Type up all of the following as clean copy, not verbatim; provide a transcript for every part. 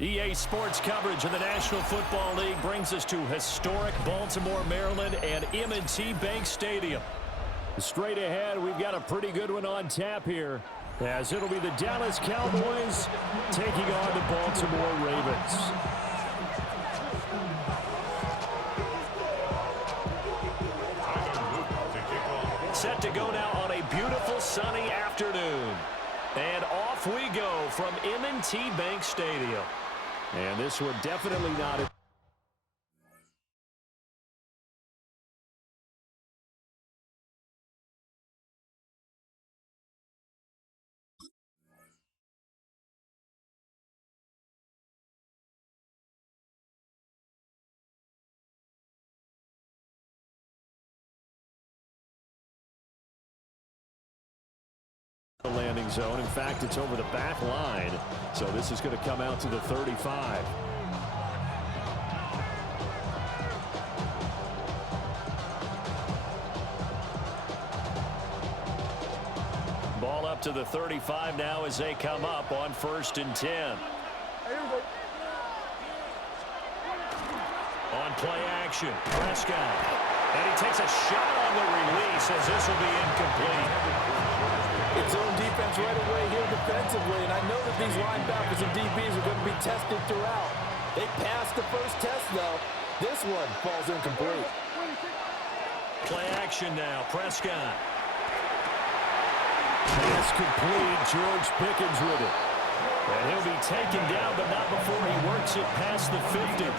EA Sports coverage of the National Football League brings us to historic Baltimore, Maryland, and M&T Bank Stadium. Straight ahead, we've got a pretty good one on tap here, as it'll be the Dallas Cowboys taking on the Baltimore Ravens. Set to go now on a beautiful sunny afternoon. And off we go from M&T Bank Stadium. And this one definitely not a landing zone. In fact, it's over the back line. So this is going to come out to the 35. Ball up to the 35 now as they come up on 1st and 10. On play action, Prescott. And he takes a shot on the release as this will be incomplete. It's zone defense right away here defensively, and I know that these linebackers and DBs are going to be tested throughout. They passed the first test, though. This one falls incomplete. Play action now, Prescott. Pass complete, George Pickens with it. And he'll be taken down, but not before he works it past the 50.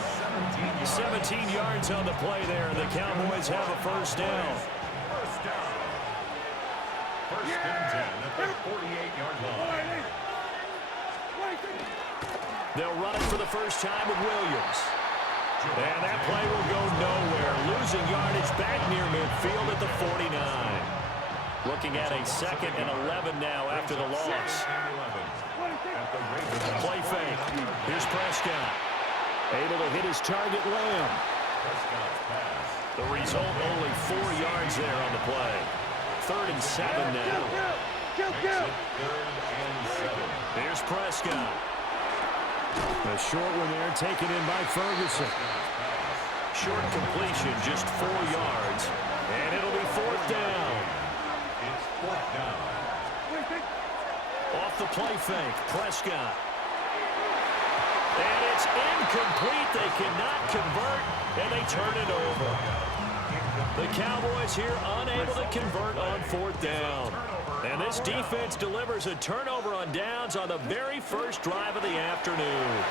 17 yards on the play there, and the Cowboys have a first down. First and 10 at the 48-yard line. They'll run it for the first time with Williams. And that play will go nowhere. Losing yardage back near midfield at the 49. Looking at a 2nd and 11 now after the loss. Play fake. Here's Prescott. Able to hit his target, Lamb. The result, only 4 yards there on the play. 3rd and 7 now. Here's Prescott. The short one there taken in by Ferguson. Short completion, just 4 yards. And it'll be 4th down. It's 4th down. Off the play fake, Prescott. And it's incomplete. They cannot convert, and they turn it over. The Cowboys here unable to convert on 4th down. And this defense delivers a turnover on downs on the very first drive of the afternoon.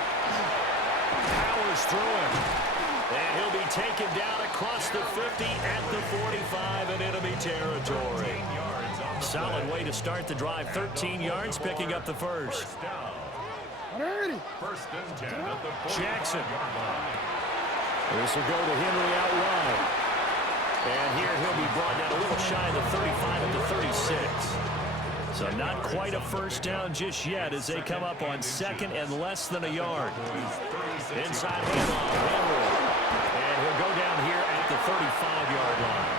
Powers through him. And he'll be taken down across the 50 at the 45 and enemy territory. Solid way to start the drive. 13 yards, picking up the first. First and 10 at the Jackson. This will go to Henry out wide. And here he'll be brought down a little shy of the 35 at the 36. So not quite a first down just yet as they come up on 2nd and less than a yard. Inside handoff, Henry. And he'll go down here at the 35-yard line.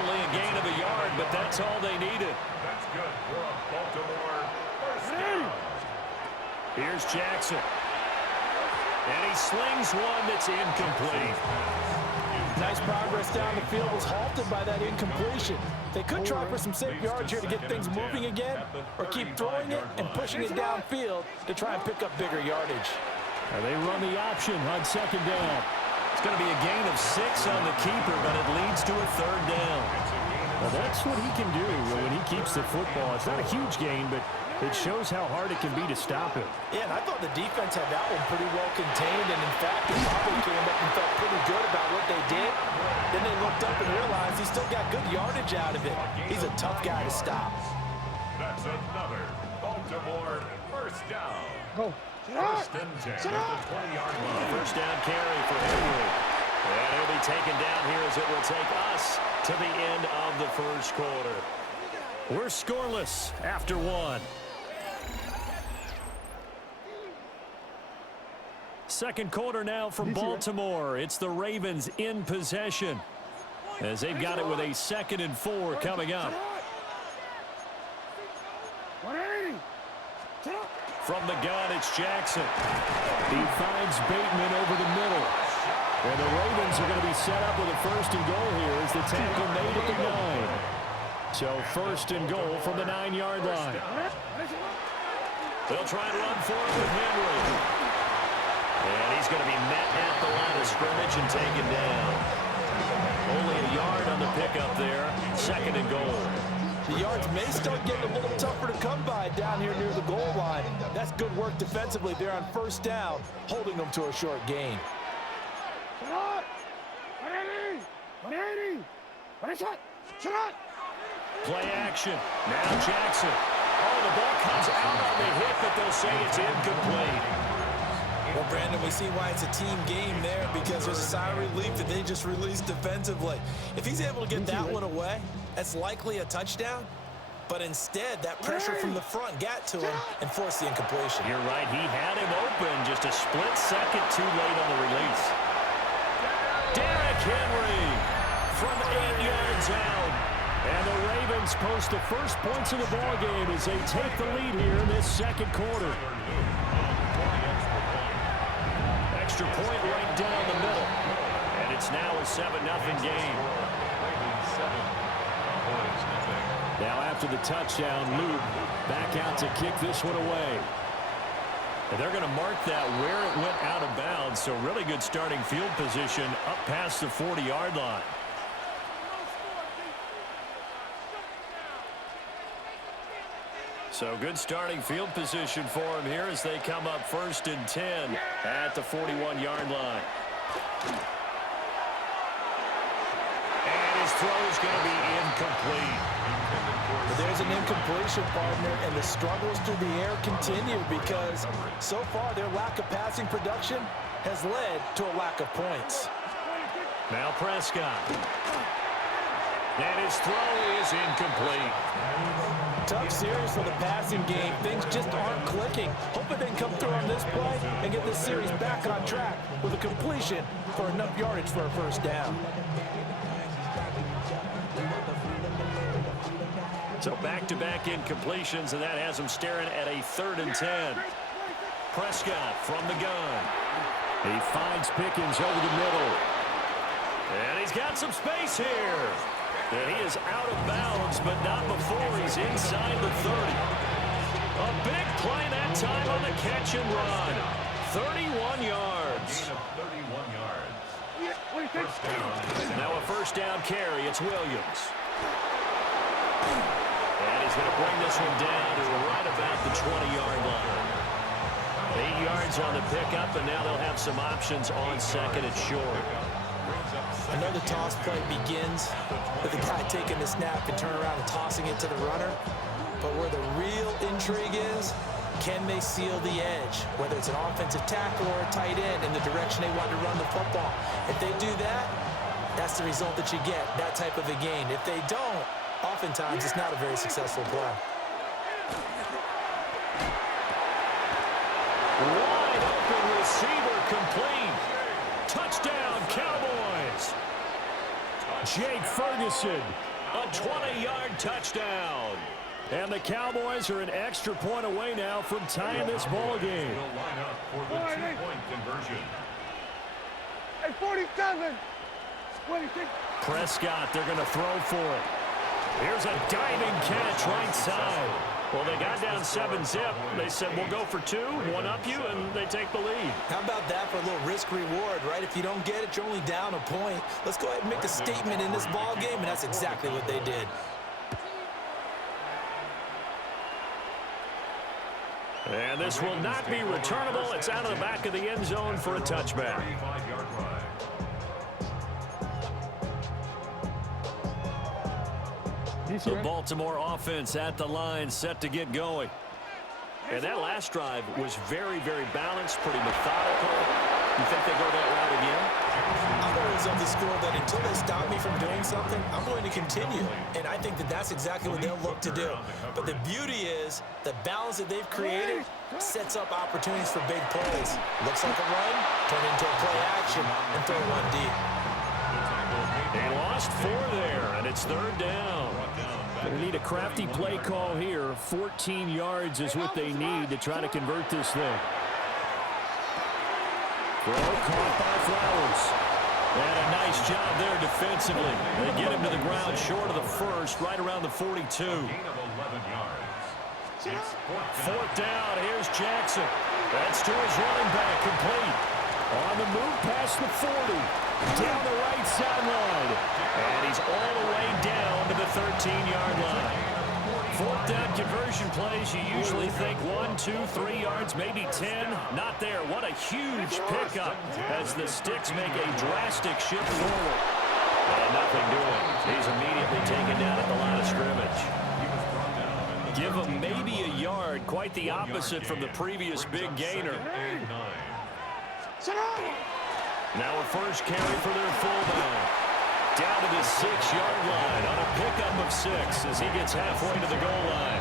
Only a gain of a yard, but that's all they needed. That's good for a Baltimore first down. Here's Jackson. And he slings one that's incomplete. Nice progress down the field was halted by that incompletion. They could try for some safe yards here to get things moving again, or keep throwing it and pushing it downfield to try and pick up bigger yardage. They run the option on 2nd down. It's going to be a gain of 6 on the keeper, but it leads to a 3rd down. Well, that's what he can do when he keeps the football. It's not a huge gain, but it shows how hard it can be to stop him. Yeah, and I thought the defense had that one pretty well contained, and in fact, they probably came up and felt pretty good about what they did. Then they looked up and realized he still got good yardage out of it. He's a tough guy to stop. That's another Baltimore first down. First and 10 at the 20-yard line. First down carry for Henry. And he'll be taken down here as it will take us to the end of the first quarter. We're scoreless after 1. Second quarter now from Baltimore. It's the Ravens in possession as they've got it with a 2nd and 4 coming up. From the gun, it's Jackson. He finds Bateman over the middle. And the Ravens are going to be set up with a first and goal here as the tackle made at the 9. So first and goal from the 9-yard line. They'll try and run for it with Henry. And he's going to be met at the line of scrimmage and taken down. Only a yard on the pickup there. Second and goal. The yards may start getting a little tougher to come by down here near the goal line. That's good work defensively there on first down, holding them to a short gain. Play action. Now Jackson. Oh, the ball comes out on the hit, but they'll say it's incomplete. Well, Brandon, we see why it's a team game there, because there's a sigh of relief that they just released defensively. If he's able to get that one away, that's likely a touchdown. But instead, that pressure from the front got to him and forced the incompletion. You're right. He had him open just a split second too late on the release. Derrick Henry from 8 yards out. And the Ravens post the first points of the ballgame as they take the lead here in this second quarter. Extra point right down the middle. And it's now a 7-0 game. Now after the touchdown, Luke back out to kick this one away. And they're going to mark that where it went out of bounds. So really good starting field position up past the 40-yard line. So good starting field position for him here as they come up first and 10 at the 41-yard line. And his throw is going to be incomplete. There's an incompletion, partner, and the struggles through the air continue because so far their lack of passing production has led to a lack of points. Now Prescott. And his throw is incomplete. Tough series for the passing game. Things just aren't clicking. Hoping they can come through on this play and get this series back on track with a completion for enough yardage for a first down. So back-to-back incompletions, and that has them staring at a 3rd and 10. Prescott from the gun. He finds Pickens over the middle. And he's got some space here. And he is out of bounds, but not before he's inside the 30. A big play that time on the catch and run. 31 yards. 31 yards. Now a first down carry. It's Williams. And he's going to bring this one down to right about the 20-yard line. 8 yards on the pickup, and now they'll have some options on second and short. I know the toss play begins with the guy taking the snap and turn around and tossing it to the runner. But where the real intrigue is, can they seal the edge? Whether it's an offensive tackle or a tight end in the direction they want to run the football. If they do that, that's the result that you get, that type of a gain. If they don't, oftentimes it's not a very successful play. Wide open receiver complete. Touchdown, Cowboys. Jake Ferguson, a 20-yard touchdown. And the Cowboys are an extra point away now from tying this ball game. Will line up for the 2-point conversion. Hey, 47. 26. Prescott, they're going to throw for it. Here's a diving catch right side. Well, they got down 7-zip. They said, we'll go for 2, one up you, and they take the lead. How about that for a little risk-reward, right? If you don't get it, you're only down a point. Let's go ahead and make a statement in this ball game, and that's exactly what they did. And this will not be returnable. It's out of the back of the end zone for a touchback. 35-yard line. The Baltimore offense at the line, set to get going. And that last drive was very, very balanced, pretty methodical. You think they go that route again? I'm always of the school that until they stop me from doing something, I'm going to continue. And I think that that's exactly what they'll look to do. But the beauty is the balance that they've created sets up opportunities for big plays. Looks like a run, turn into a play action, and throw one deep. They lost 4 there, and it's 3rd down. They need a crafty play call here. 14 yards is what they need to try to convert this thing. Throw caught by Flowers. And a nice job there defensively. They get him to the ground short of the first, right around the 42. Fourth down. Here's Jackson. That's to his running back, complete. On the move past the 40. Down the right sideline. And he's all the way down to the 13-yard line. Fourth down conversion plays, you usually think 1, 2, 3 yards, maybe 10. Not there. What a huge pickup as the Sticks make a drastic shift forward. And nothing doing. He's immediately taken down at the line of scrimmage. Give him maybe a yard, quite the opposite from the previous big gainer. Now a first carry for their fullback. Down to the 6-yard line on a pickup of 6 as he gets halfway to the goal line.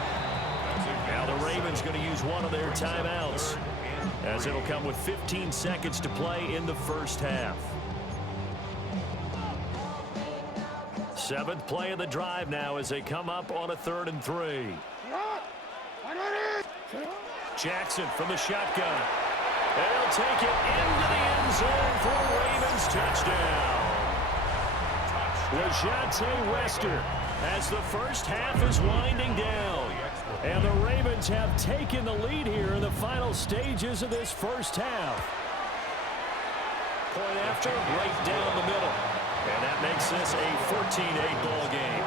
Now the Ravens going to use one of their timeouts as it'll come with 15 seconds to play in the first half. 7th play of the drive now as they come up on a 3rd and 3. Jackson from the shotgun. And he'll take it into the end zone for a Ravens touchdown. LeJonte Wester as the first half is winding down. And the Ravens have taken the lead here in the final stages of this first half. Point after, right down the middle. And that makes this a 14-8 ball game.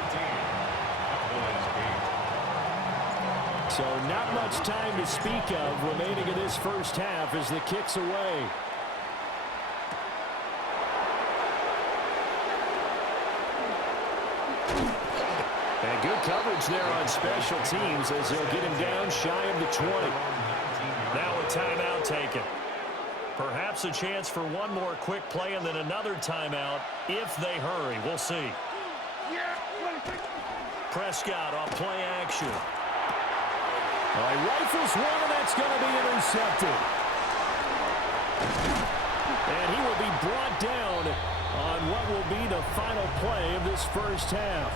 So not much time to speak of remaining in this first half as the kick's away. And good coverage there on special teams as they'll get him down shy of the 20. Now a timeout taken. Perhaps a chance for one more quick play and then another timeout if they hurry. We'll see. Prescott off play action. He rifles one, and that's going to be intercepted. And he will be brought down on what will be the final play of this first half.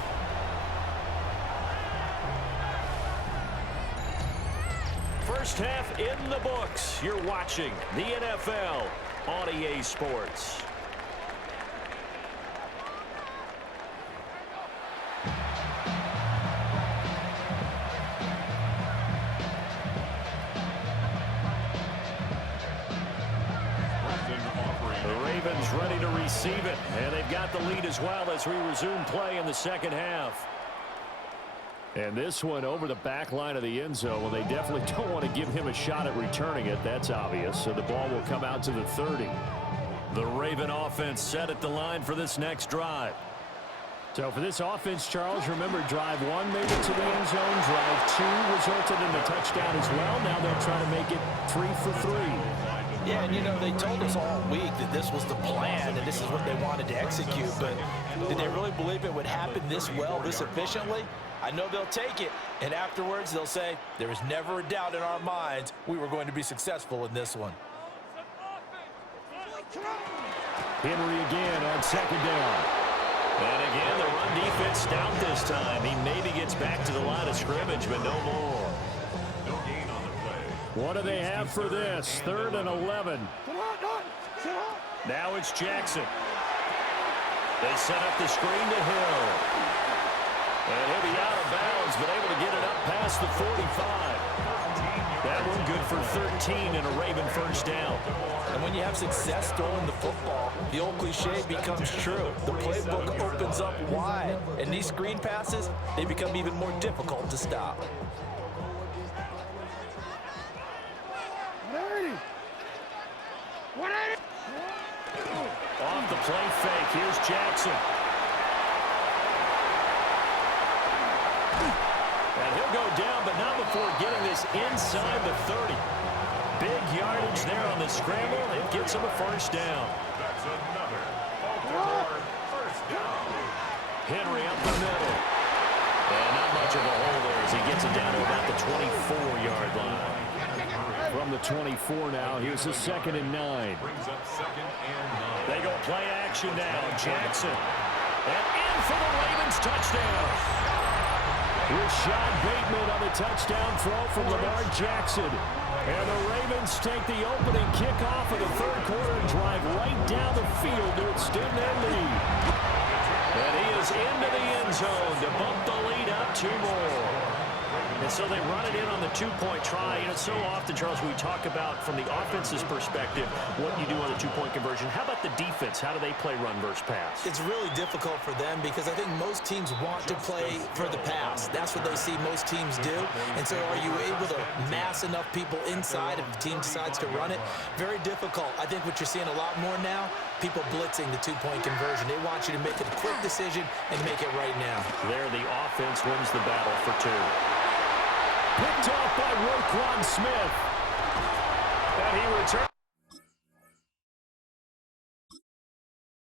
First half in the books. You're watching the NFL on EA Sports. Ready to receive it, and they've got the lead as well as we resume play in the second half. And this one over the back line of the end zone. Well, they definitely don't want to give him a shot at returning it. That's obvious. So the ball will come out to the 30. The Raven offense set at the line for this next drive. So for this offense, Charles, remember drive 1 made it to the end zone. Drive 2 resulted in a touchdown as well. Now they'll try to make it 3 for 3. Yeah, and you know, they told us all week that this was the plan and this is what they wanted to execute, but did they really believe it would happen this well, this efficiently? I know they'll take it, and afterwards they'll say, there was never a doubt in our minds we were going to be successful in this one. Henry again on 2nd down. And again, the run defense stout this time. He maybe gets back to the line of scrimmage, but no more. What do they have for this? 3rd and 11. Now it's Jackson. They set up the screen to Hill. And he'll be out of bounds, but able to get it up past the 45. That one good for 13 and a Raven first down. And when you have success throwing the football, the old cliche becomes true. The playbook opens up wide, and these screen passes, they become even more difficult to stop. Off the play fake, here's Jackson. And he'll go down, but not before getting this inside the 30. Big yardage there on the scramble. It gets him a first down. That's another Baltimore first down. Henry up the middle. And not much of a hole there as he gets it down to about the 24-yard line. From the 24 now, here's the 2nd and 9. Brings up 2nd and 9. They go play action now. Jackson. And in for the Ravens touchdown. Rashad Bateman on the touchdown throw from Lamar Jackson. And the Ravens take the opening kickoff of the third quarter and drive right down the field to extend their lead. And he is into the end zone to bump the lead up 2 more. And so they run it in on the 2-point try. And it's so often, Charles, we talk about from the offense's perspective what you do on the 2-point conversion. How about the defense? How do they play run versus pass? It's really difficult for them because I think most teams want to play for the pass. That's what they see most teams do. And so are you able to mass enough people inside if the team decides to run it? Very difficult. I think what you're seeing a lot more now, people blitzing the 2-point conversion. They want you to make a quick decision and make it right now. There, the offense wins the battle for 2. Picked off by Roquan Smith. And he returns.